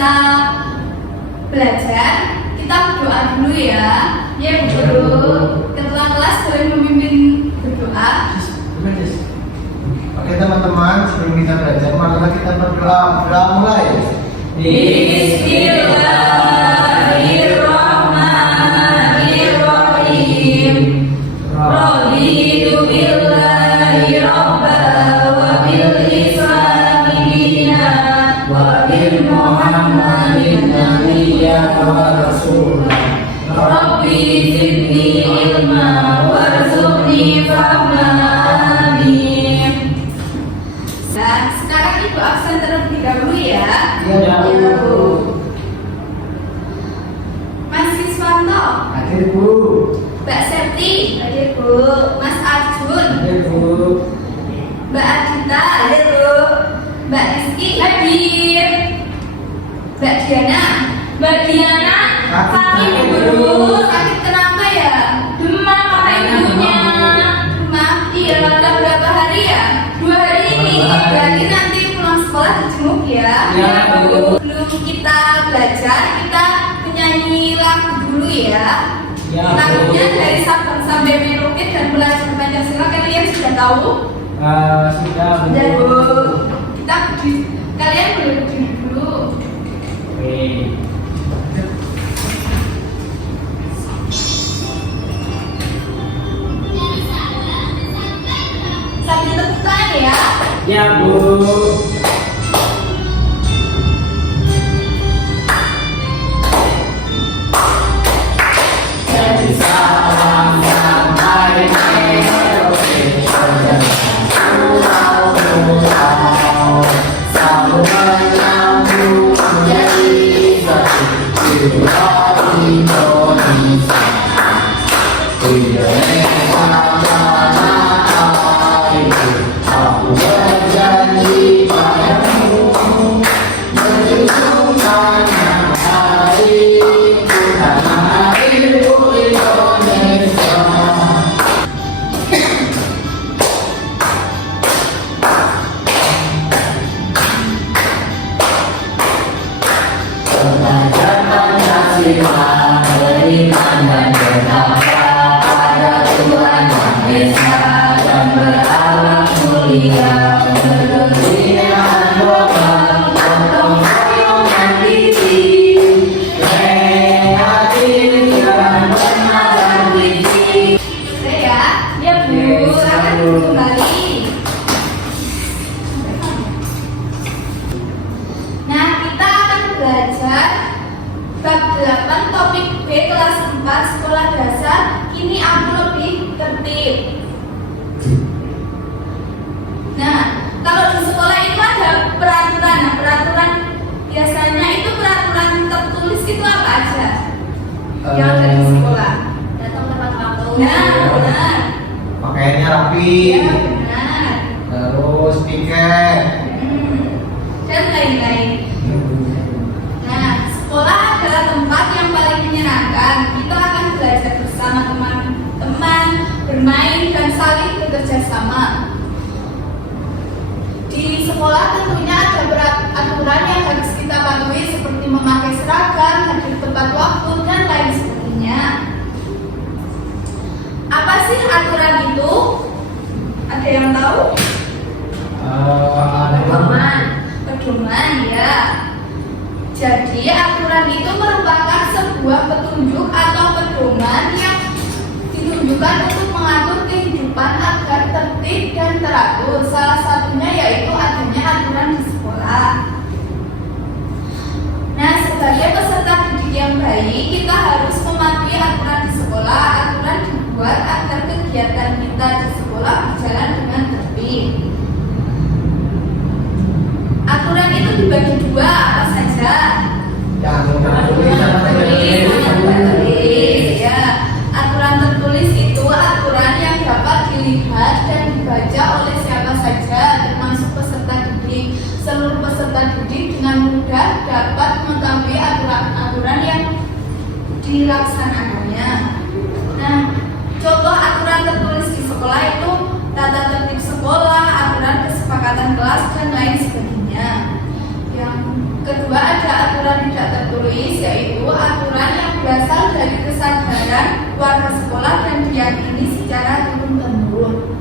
kita belajar, kita berdoa dulu ya. Ya guru, ketua kelas boleh memimpin berdoa. Oke teman-teman, sebelum kita belajar, marilah kita berdoa. Berdoa mulai. Bismillahirrahmanirrahim. Raditu billahi rabba wa bil islami dinan wa bil muhammadin nabiyyan wa rasulah. Rabbi zidni ilma warzuqni fahma. Amin. Nah, sekarang ibu absen terlebih dahulu ya. Ya, Bu. Mas Siswanto, Hadir, Bu. Mbak Septi, hadir Bu. Mas Arjun, Hadir, Bu. Mbak Adita, hadir Bu. Mbak Rizky, hadir. Mbak Diana, sakit Bu. Sakit kenapa ya? Demam kata ibunya. Demam, iya udah berapa hari ya? 2 hari ini. Berarti nanti pulang sekolah dijenguk ya. Ya, Bu. Sebelum kita belajar, kita menyanyi lagu dulu ya. Ya, Bu. Lagunya dari Sabang sampai Merauke dan belajar Pancasila, kalian sudah tahu? Sudah, Bu. Sudah Bu. Kita kalian boleh berdiri dulu. Oke. Sambil tepuk tangan ya. Ya, Bu. Dari Sabang sampai Merauke, pulau-pulau selalu menyambung menjadi satu jiwa Indonesia. Indonesia tanah airku, aku berjanji padamu menjunjung tanah airku, tanah airku Indonesia. Belajar Pancasila, beriman dan bertakwa pada Tuhan Yang Esa dan berakhlak mulia, berdiri anggota gotong royong yang tinggi, kreatif dan bernalar gizi. Saya ya Bu, silakan kembali. Nah, kita akan belajar bab 8 topik B kelas 4 sekolah dasar. Kini aku lebih tertib. Nah, kalau di sekolah itu ada peraturan. Nah, peraturan biasanya itu peraturan tertulis itu apa aja? Yang ada di sekolah. Datang tepat waktu. Nah, benar. Pakaiannya rapi, Ya, benar. terus tiket. Dan lain-lain. Nah, sekolah adalah tempat yang paling menyenangkan. Kita akan belajar bersama teman-teman, bermain dan saling bekerja sama. Di sekolah tentunya ada aturan yang harus kita patuhi seperti memakai seragam, hadir tepat waktu dan lain sebagainya. Apa sih aturan itu? Ada yang tahu? Pedoman ya. Jadi aturan itu merupakan sebuah petunjuk atau pedoman yang ditunjukkan untuk mengatur kehidupan agar tertib dan teratur. Salah satunya yaitu adanya aturan di sekolah. Nah, sebagai peserta didik yang baik, kita harus mematuhi aturan di sekolah. Aturan dibuat agar kegiatan kita di sekolah berjalan dengan tertib. Aturan itu dibagi dua, apa saja? Yang tertulis ya. Aturan tertulis itu aturan yang dapat dilihat dan dibaca oleh siapa saja, termasuk peserta didik. Seluruh peserta didik dengan mudah dapat mengetahui aturan-aturan yang dilaksanakannya. Nah, contoh aturan tertulis di sekolah itu tata tertib sekolah, aturan kesepakatan kelas dan lain sebagainya. Yang kedua ada aturan tidak tertulis, yaitu aturan yang berasal dari kesadaran warga sekolah dan diyakini secara turun-temurun.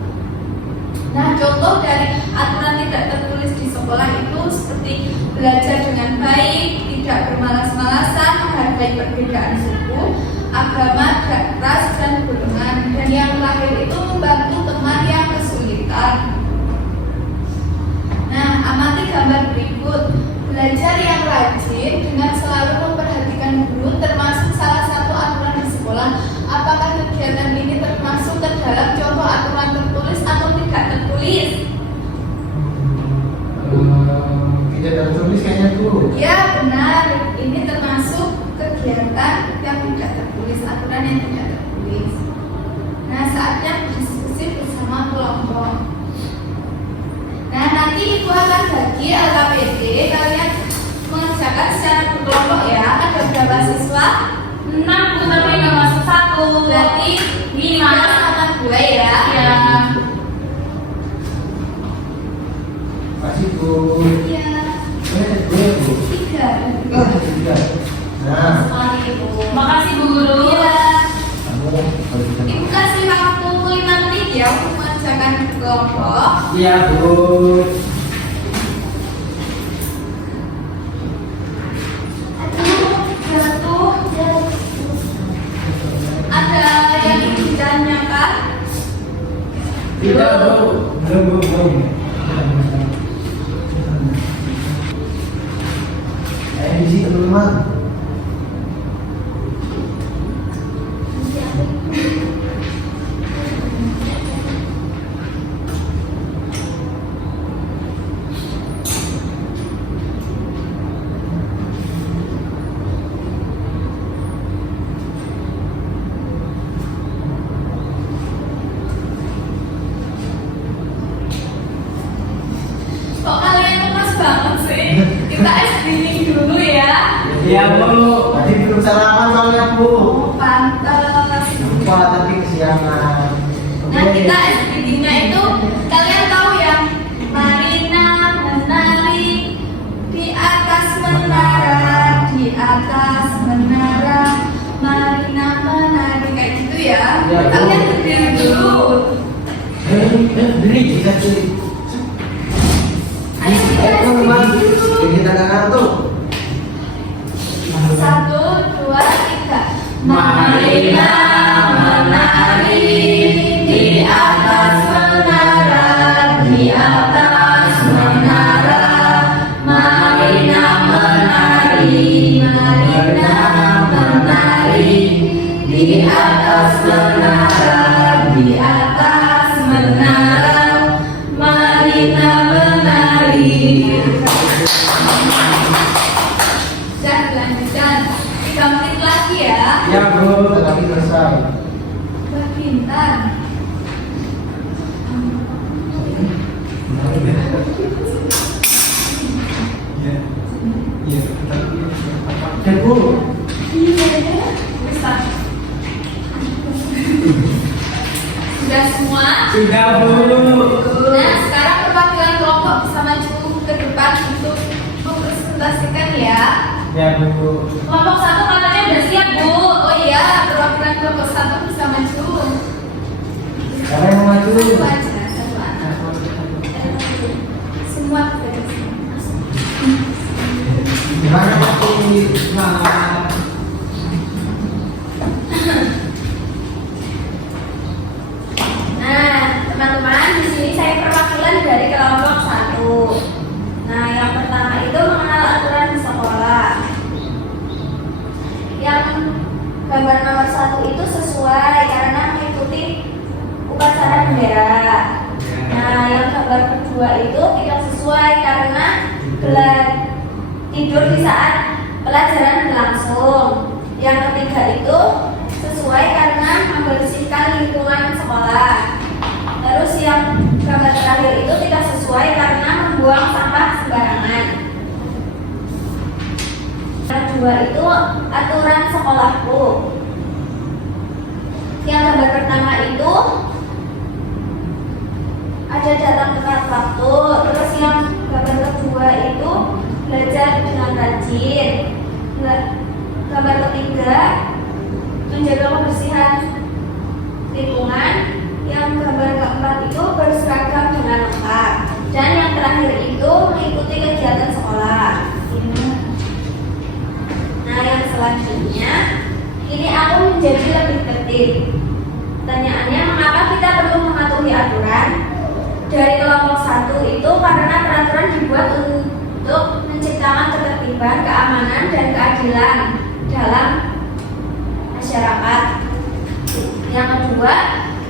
Nah, contoh dari aturan tidak tertulis di sekolah itu seperti belajar dengan baik, tidak bermalas-malasan, menghargai perbedaan suku, agama, ras, dan golongan. Dan yang terakhir itu membantu teman yang kesulitan. Nah, amati gambar berikut. Belajar yang rajin dengan selalu memperhatikan guru termasuk salah satu aturan di sekolah. Apakah kegiatan ini termasuk ke dalam contoh aturan tertulis atau tidak tertulis? Tidak tertulis kayaknya tuh. Ya, benar. Ini termasuk kegiatan yang tidak tertulis, aturan yang tidak tertulis. Nah, saatnya berdiskusi bersama kelompok. Nah, nanti Ibu akan bagi LKPD, kalian mengerjakan secara berkelompok ya. Ada berapa siswa? 6 Bu, tapi nggak masuk 1. Berarti 5 sama 2 ya. Ya. Masih Bu. Iya. Dua Bu. 3. Tiga. Nah, Sekali Bu. Makasih Bu Guru. Iya. kamu kalau bisa. Ibu kasih waktu 5 menit ya untuk mengerjakan kelompok. Iya Bu. Jatuh. Ada yang ingin ditanyakan? Tidak Bu. Belum. Di sini teman-teman. Kok kalian lemas banget sih? Kita SDing dulu ya. Iya Bu. Tadi belum sarapan soalnya Bu. Pantes. Lupa tapi kesiangan. Nah, kita SDing-nya itu kalian tahu ya? Marina menari di atas menara, di atas menara. Marina menari kayak gitu ya. Ya, Bu. Kalian berdiri dulu. Beri kita sini. Ayo kita Teman-teman, SDing dulu. kita kartu. 1, 2, 3. Marina menari di atas menara, di atas menara. Marina menari, Marina menari di atas menara, di atas menara. Marina menari. Dan lanjutkan 3 menit lagi ya. Ya Bu, tetapi selesai. Wah, pintar. Ya Bu. Bisa. Sudah semua? Sudah Bu. Nah, sekarang perwakilan kelompok bisa maju ke depan untuk mempresentasikan ya. Ya Bu. Kelompok 1 katanya udah siap Bu. Oh iya, perwakilan kelompok 1 bisa maju. Siapa yang mau maju? Satu aja, satu aja. Semua dari sini. Gimana Pak? Semangat. Nah, teman-teman, di sini saya perwakilan dari kelompok 1. Nah, yang pertama itu mengenal aturan di sekolah. Yang gambar nomor 1 itu sesuai karena mengikuti upacara bendera. Nah, yang gambar kedua itu tidak sesuai karena tidur di saat pelajaran berlangsung. Yang ketiga itu sesuai karena membersihkan lingkungan sekolah. Terus yang gambar terakhir itu tidak sesuai karena membuang sampah sembarangan. Yang kedua itu aturan sekolahku. Yang gambar pertama itu ada datang tepat waktu. Terus yang gambar kedua itu belajar dengan rajin. Gambar ketiga, menjaga kebersihan lingkungan. Yang gambar keempat itu berseragam dengan lengkap. Dan yang terakhir itu mengikuti kegiatan sekolah. Nah, yang selanjutnya ini aku menjadi lebih tertib. Pertanyaannya, mengapa kita perlu mematuhi aturan? Dari kelompok 1 itu karena peraturan dibuat untuk menciptakan ketertiban, keamanan, dan keadilan dalam masyarakat. Yang kedua,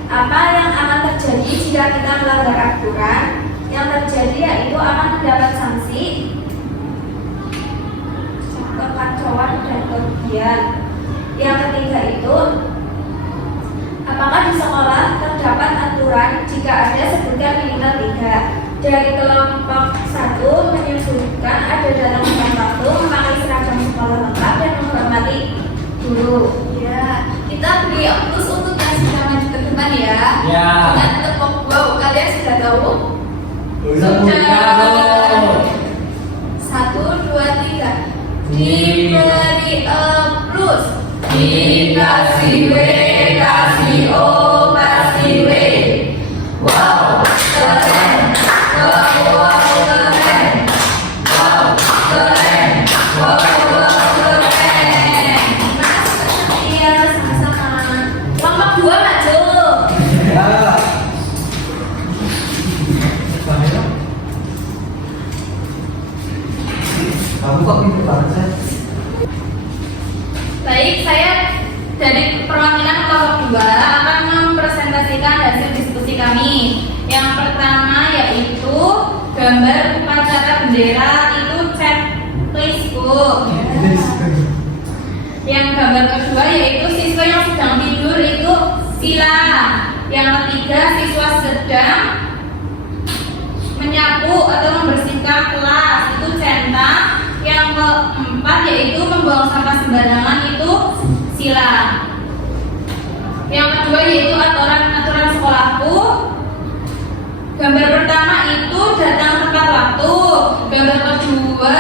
apa yang akan terjadi jika kita melanggar aturan? Yang terjadi yaitu akan mendapat sanksi, kekacauan, dan kerugian. Yang ketiga itu, apakah di sekolah terdapat aturan? Jika ada, sebutkan minimal 3. Dari kelompok 1 menyebutkan ada dalam waktu, memakai seragam sekolah lengkap, dan menghormati guru. Ya, kita beri optus untuk yang sudah maju ke depan ya. Ya. Dengan tepuk wow, kalian sudah tahu? Sudah. 1, 2, 3. Diberi plus. Dikasih W, kasih O, kasih W. Wow, keren. Wow, keren. Wow, keren. Wow, keren. Iya, sama-sama. Kelompok 2 maju. Kamu kok pintar banget sih? Baik, saya dari perwakilan kelompok 2 akan mempresentasikan hasil diskusi kami. Yang pertama yaitu gambar upacara bendera itu checklist Bu. Yang gambar kedua yaitu siswa yang sedang tidur itu sila. Yang ketiga siswa sedang menyapu atau membersihkan kelas itu centang. Yang keempat yaitu membuang sampah sembarangan itu sila. Yang kedua yaitu aturan sekolahku. Gambar pertama itu datang tepat waktu. Gambar kedua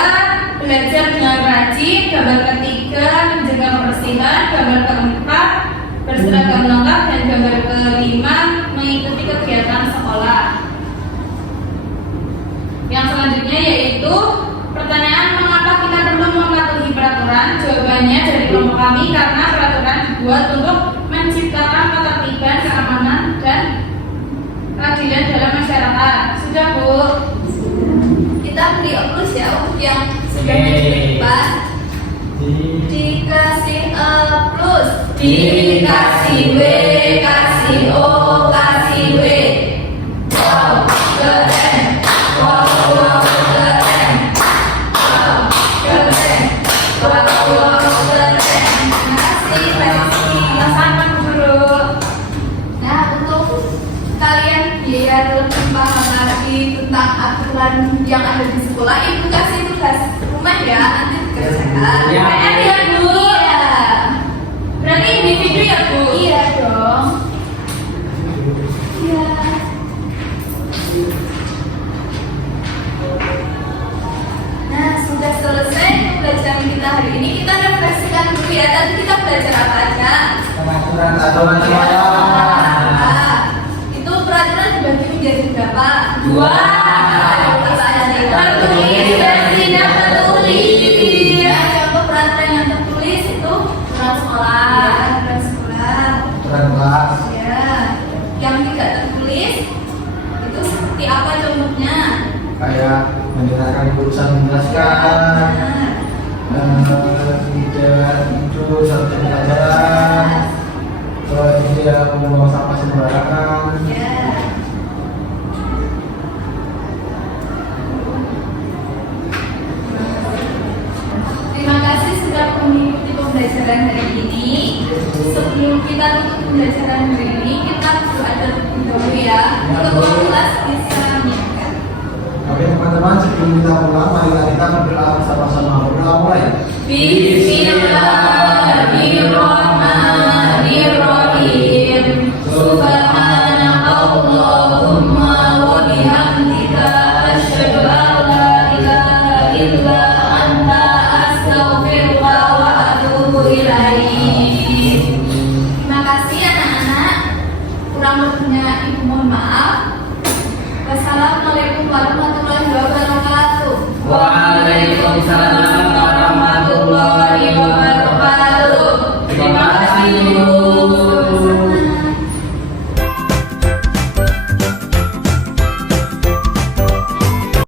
belajar dengan rajin. Gambar ketiga menjaga kebersihan. Gambar keempat berseragam lengkap. Dan gambar kelima mengikuti kegiatan sekolah. Yang selanjutnya yaitu pertanyaan, mengapa kita perlu mematuhi peraturan? Jawabannya dari kelompok kami karena peraturan dibuat untuk menciptakan ketertiban, keamanan, dan keadilan dalam masyarakat. Sudah Bu? Kita beri opus ya untuk yang sudah menjawab. Dikasih plus, dikasih W, kasih O, kasih W. Wow, keren. Wow, keren. Keren. Sama guru. Nah, untuk kalian biar lebih paham lagi tentang aturan yang ada di sekolah, ibu kasih tugas rumah ya, nanti dikerjakan. Ya. PR ya Bu. Iya. Berarti individu ya Bu? Iya dong. Iya. Nah, sudah selesai pembelajaran kita hari ini. Kita refleksikan dulu ya. Tadi kita belajar apa aja? Aturan sekolah. Itu peraturan dibagi menjadi berapa? 2. Tertulis dan tidak tertulis. Contoh peraturan yang tertulis itu peraturan sekolah. Peraturan sekolah. Aturan kelas. Ya. Yang tidak tertulis itu seperti apa contohnya? Kayak mendengarkan urusan menjelaskan, tidak muncul satu pelajaran, tidak membuang sampah sembarangan. Ya. Terima kasih sudah mengikuti pembelajaran hari ini. Sebelum kita tutup pembelajaran hari ini, kita berdoa terlebih dahulu ya. Untuk kelas bisa menyiapkan. Oke teman-teman, sebelum kita pulang, marilah kita berdoa bersama-sama. Berdoa mulai. Bismillahirrahmanirrahim.